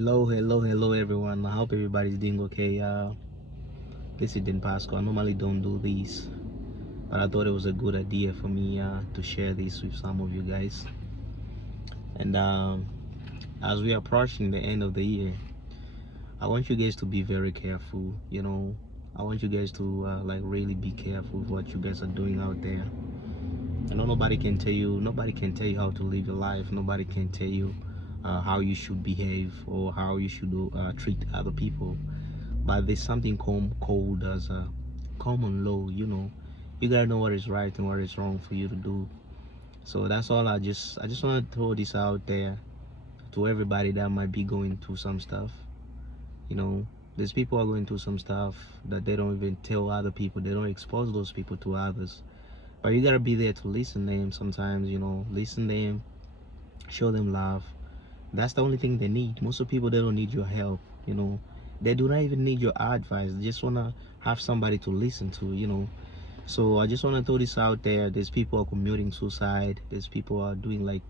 Hello, everyone. I hope everybody's doing okay. This is Dan Pasco. I normally don't do these, but I thought it was a good idea for me to share this with some of you guys. And as we are approaching the end of the year, I want you guys to be very careful. I want you guys to like really be careful with what you guys are doing out there. I know nobody can tell you how to live your life. Nobody can tell you how you should behave or how you should treat other people. But there's something called as a common law. You gotta know what is right and what is wrong for you to do. So that's all. I just want to throw this out there to everybody that might be going through some stuff. There's people are going through some stuff that they don't even tell other people. They don't expose those people to others. But you gotta be there to listen to them sometimes. Listen to them, show them love. That's the only thing they need. Most of people, they don't need your help. They do not even need your advice. They just want to have somebody to listen to. So I just want to throw this out there. There's people are committing suicide. There's people are doing like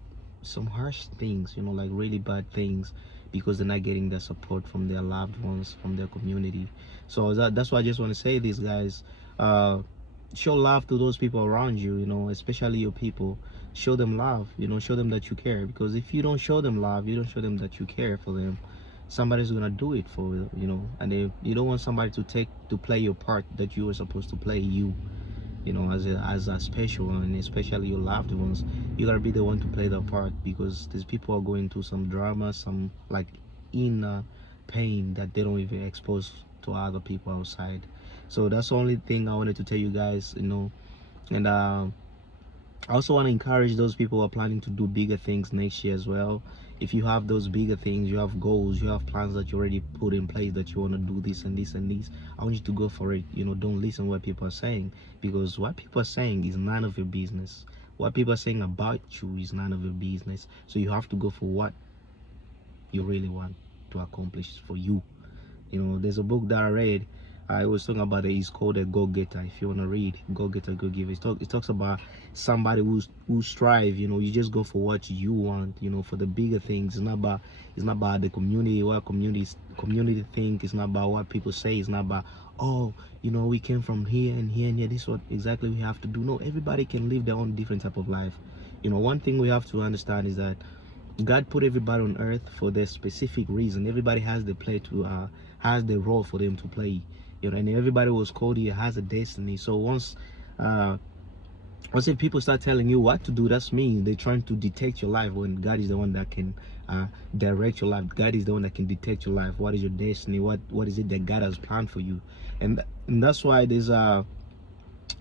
some harsh things, like really bad things, because they're not getting the support from their loved ones, from their community. So that's why I just want to say this, guys. Show love to those people around you, especially your people. Show them love, show them that you care. Because if you don't show them love, you don't show them that you care for them, somebody's gonna do it for you. And you don't want somebody to play your part that you were supposed to play, as a special one. And especially your loved ones, you gotta be the one to play the part, because these people are going through some drama, some like inner pain that they don't even expose to other people outside. So that's the only thing I wanted to tell you guys. And I also want to encourage those people who are planning to do bigger things next year as well. If you have those bigger things, you have goals, you have plans that you already put in place, that you want to do this and this and this, I want you to go for it. Don't listen to what people are saying, because what people are saying is none of your business. What people are saying about you is none of your business. So you have to go for what you really want to accomplish for you. There's a book that I read. I was talking about it. It's called a Go-Getter. If you want to read Go-Getter, Go Give. It talks about somebody who strive. You just go for what you want. For the bigger things. It's not about the community, what community think. It's not about what people say. It's not about, oh, we came from here and here and here. This is what exactly we have to do. No, everybody can live their own different type of life. One thing we have to understand is that God put everybody on earth for their specific reason. Everybody has the role for them to play. And everybody was called here, has a destiny. So once if people start telling you what to do, that's means they're trying to detect your life, when God is the one that can direct your life. God is the one that can detect your life. What is your destiny? What is it that God has planned for you? And that's why there's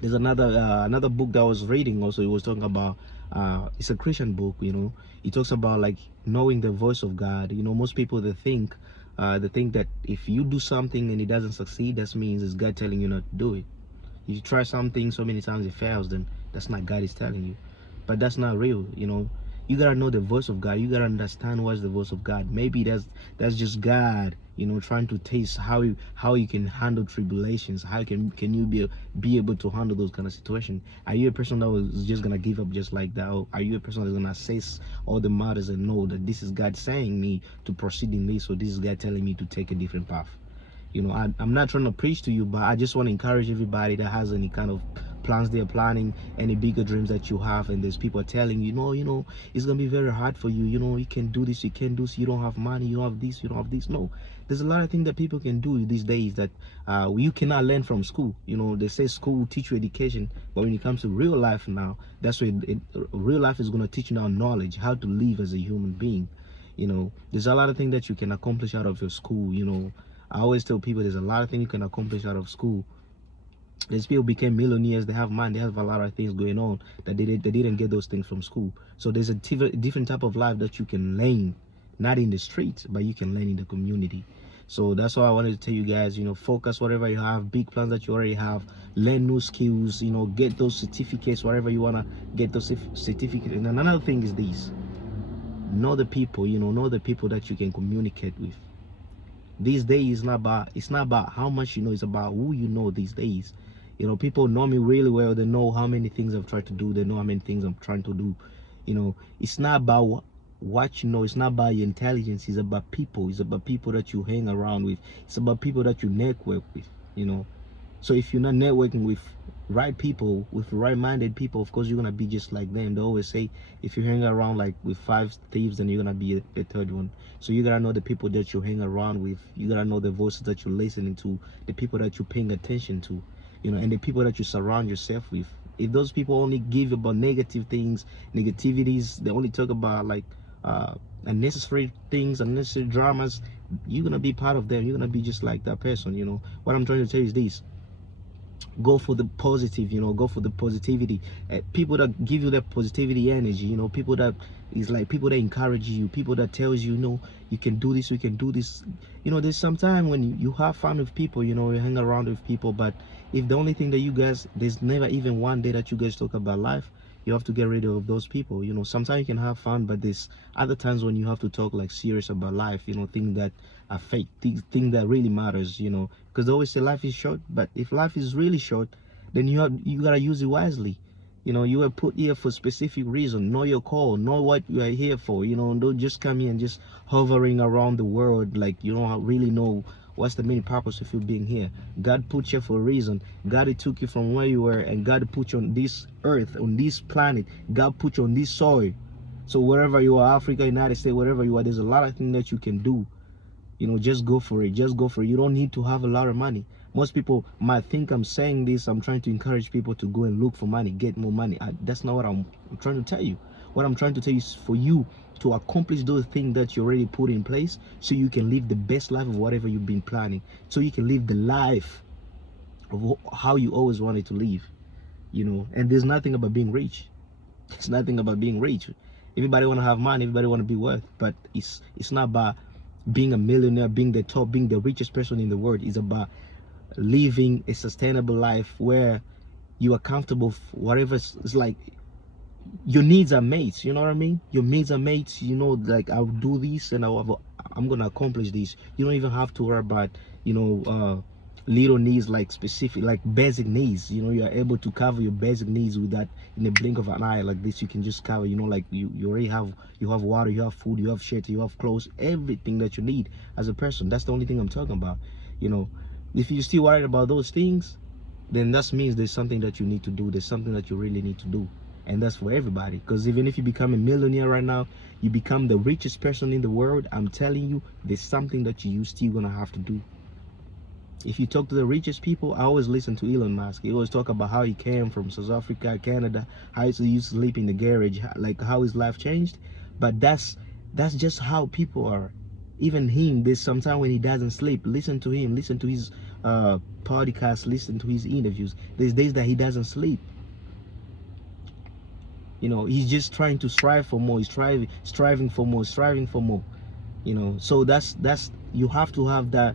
another book that I was reading also. It was talking about it's a Christian book. It talks about like knowing the voice of God. Most people they think that if you do something and it doesn't succeed, that means it's God telling you not to do it. If you try something so many times it fails, then that's not God is telling you. But that's not real. You gotta know the voice of God. You gotta understand what's the voice of God. Maybe that's just God, trying to taste how you can handle tribulations. How can you be able to handle those kind of situations? Are you a person that was just gonna give up just like that? Or are you a person that's gonna assess all the matters and know that this is God saying me to proceed in this, or this is God telling me to take a different path? I'm not trying to preach to you, but I just want to encourage everybody that has any kind of plans they're planning, any bigger dreams that you have, and there's people telling you, it's gonna be very hard for you. You can do this, you can do this, you don't have money, you don't have this, you don't have this. No, there's a lot of things that people can do these days that you cannot learn from school. They say school will teach you education, but when it comes to real life now, that's where real life is gonna teach you now knowledge, how to live as a human being. There's a lot of things that you can accomplish out of your school. I always tell people there's a lot of things you can accomplish out of school. These people became millionaires, they have money, they have a lot of things going on that they didn't get those things from school. So there's a different type of life that you can learn, not in the streets, but you can learn in the community. So that's why I wanted to tell you guys, focus whatever you have, big plans that you already have, learn new skills, get those certificates, whatever you want to get those certificates. And another thing is this: know the people, know the people that you can communicate with. These days it's not about how much you know, it's about who you know these days. People know me really well. They know how many things I've tried to do. They know how many things I'm trying to do. It's not about what you know. It's not about your intelligence. It's about people. It's about people that you hang around with. It's about people that you network with, you know. So if you're not networking with right people, with right-minded people, of course you're gonna be just like them. They always say if you hang around like with 5 thieves, then you're gonna be a third one. So you gotta know the people that you hang around with. You gotta know the voices that you're listening to, the people that you're paying attention to, you know, and the people that you surround yourself with. If those people only give about negative things, negativities, they only talk about like uh unnecessary things, unnecessary dramas, you're gonna be part of them. You're gonna be just like that person, you know. What I'm trying to tell you is this: go for the positive, you know, go for the positivity. People that give you that positivity energy, you know, people that is like people that encourage you, people that tells you, you know, you can do this, we can do this. You know, there's some time when you have fun with people, you know, you hang around with people, but if the only thing that you guys, there's never even one day that you guys talk about life, you have to get rid of those people. You know, sometimes you can have fun, but there's other times when you have to talk like serious about life, you know, things that affect, things that really matters, you know, because they always say life is short. But if life is really short, then you gotta use it wisely. You know, you were put here for specific reason. Know your call, know what you are here for. You know, don't just come here and just hovering around the world like you don't really know what's the main purpose of you being here. God put you for a reason. God took you from where you were, and God put you on this earth, on this planet. God put you on this soil. So wherever you are, Africa, United States, wherever you are, there's a lot of things that you can do. You know, just go for it. Just go for it. You don't need to have a lot of money. Most people might think I'm saying this, I'm trying to encourage people to go and look for money, get more money. That's not what I'm trying to tell you. What I'm trying to tell you is for you to accomplish those things that you already put in place, so you can live the best life of whatever you've been planning, so you can live the life of how you always wanted to live, you know. And there's nothing about being rich. It's nothing about being rich. Everybody want to have money, everybody want to be worth, but it's not about being a millionaire, being the top, being the richest person in the world. Is about living a sustainable life where you are comfortable for whatever. It's like your needs are mates, you know what I mean? Your needs are mates, you know, like I'll do this and I'm gonna accomplish this. You don't even have to worry about, you know, little needs, like specific, like basic needs. You know, you are able to cover your basic needs with that in the blink of an eye. Like this you can just cover, you know, like you already have, you have water, you have food, you have shelter, you have clothes, everything that you need as a person. That's the only thing I'm talking about. You know, if you're still worried about those things, then that means there's something that you need to do. There's something that you really need to do. And that's for everybody. Because even if you become a millionaire right now, you become the richest person in the world, I'm telling you, there's something that you still gonna have to do. If you talk to the richest people, I always listen to Elon Musk. He always talk about how he came from South Africa, Canada, how he used to sleep in the garage, like how his life changed. But that's just how people are. Even him, there's sometimes when he doesn't sleep, listen to him, listen to his podcast, listen to his interviews. There's days that he doesn't sleep. You know, he's just trying to strive for more. He's striving for more, striving for more. You know, so that's you have to have that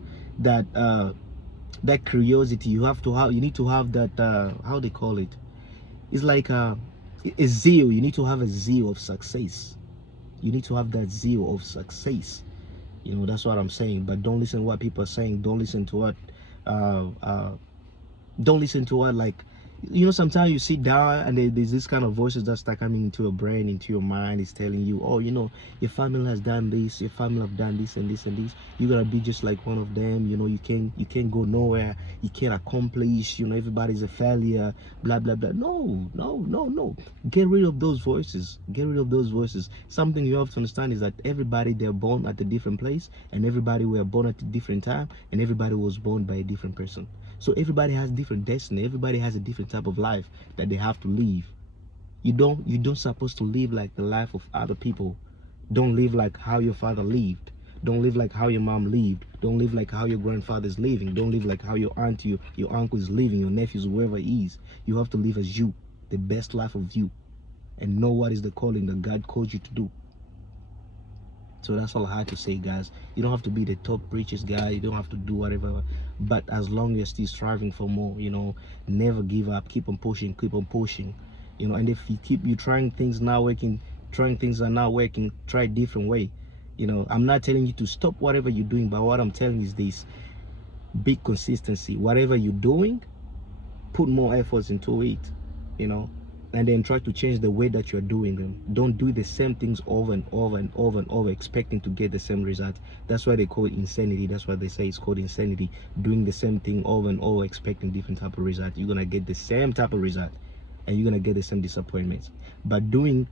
curiosity. You need to have that how they call it. It's like a zeal. You need to have a zeal of success. You need to have that zeal of success. You know, that's what I'm saying. But don't listen to what people are saying. Don't listen to what like, you know, sometimes you sit down and there's this kind of voices that start coming into your brain, into your mind. It's telling you, oh, you know, your family has done this, your family have done this and this and this, you're gonna be just like one of them. You know, you can't go nowhere, you can't accomplish, you know, everybody's a failure, blah blah blah. No, get rid of those voices. Get rid of those voices. Something you have to understand is that everybody, they're born at a different place, and everybody were born at a different time, and everybody was born by a different person. So everybody has different destiny. Everybody has a different type of life that they have to live. You don't supposed to live like the life of other people. Don't live like how your father lived. Don't live like how your mom lived. Don't live like how your grandfather is living. Don't live like how your aunt, your uncle is living, your nephews, whoever he is. You have to live as you, the best life of you, and know what is the calling that God called you to do. So that's all I had to say, guys. You don't have to be the top richest guy. You don't have to do whatever. But as long as you're still striving for more, you know, never give up. Keep on pushing. Keep on pushing. You know, and if you trying things not working, trying things are not working, try a different way. You know, I'm not telling you to stop whatever you're doing, but what I'm telling you is this: big consistency. Whatever you're doing, put more efforts into it. You know, and then try to change the way that you're doing them. Don't do the same things over and over and over and over expecting to get the same result. That's why they call it insanity. That's why they say it's called insanity. Doing the same thing over and over expecting different type of result. You're gonna get the same type of result and you're gonna get the same disappointments. But doing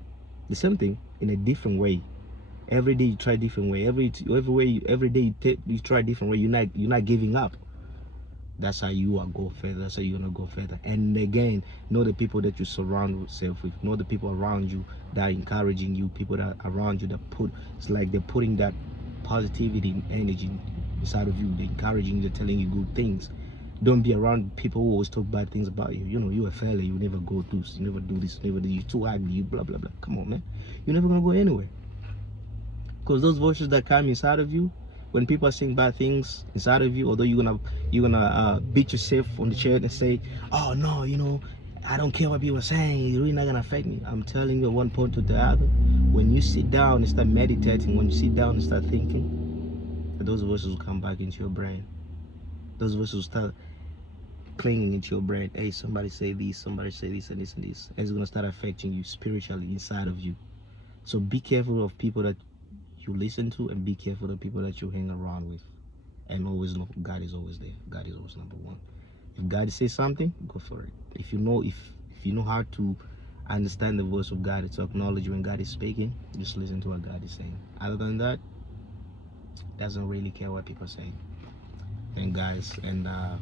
the same thing in a different way, every day you try different way, every day you try different way, you're not giving up. That's how you are go further. That's how you're gonna go further. And again, know the people that you surround yourself with. Know the people around you that are encouraging you. People that are around you that it's like they're putting that positivity and energy inside of you. They're encouraging you. They're telling you good things. Don't be around people who always talk bad things about you. You know, you're a failure. You never go through. You never do this. You never do. You're too ugly. You blah blah blah. Come on, man. You're never gonna go anywhere. Because those voices that come inside of you, when people are saying bad things inside of you, although you're gonna beat yourself on the chest and say, oh no, you know, I don't care what people are saying, it's really not gonna affect me. I'm telling you, at one point to the other, when you sit down and start meditating, when you sit down and start thinking, those voices will come back into your brain. Those voices will start clinging into your brain. Hey, somebody say this, somebody say this and this and this, and it's gonna start affecting you spiritually inside of you. So be careful of people that you listen to, and be careful of the people that you hang around with, and always know God is always there. God is always number one. If God says something, go for it. If you know how to understand the voice of God, to acknowledge when God is speaking, just listen to what God is saying. Other than that, doesn't really care what people say. And guys, and I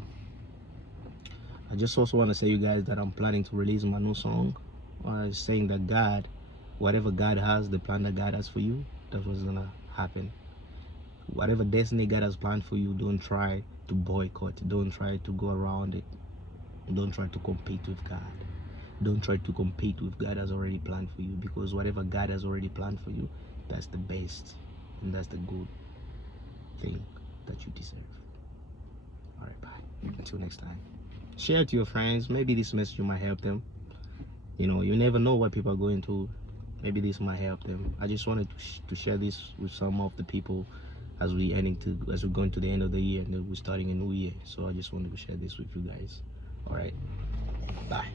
just also want to say, you guys, that I'm planning to release my new song, saying that God, whatever God has, the plan that God has for you, that's what's gonna happen. Whatever destiny God has planned for you, don't try to boycott. Don't try to go around it. Don't try to compete with God. Don't try to compete with God has already planned for you, because whatever God has already planned for you, that's the best and that's the good thing that you deserve. All right, bye. Until next time. Share it to your friends. Maybe this message might help them. You know, you never know what people are going through. Maybe this might help them. I just wanted to share this with some of the people as we're going to the end of the year and we're starting a new year. So I just wanted to share this with you guys. All right, bye.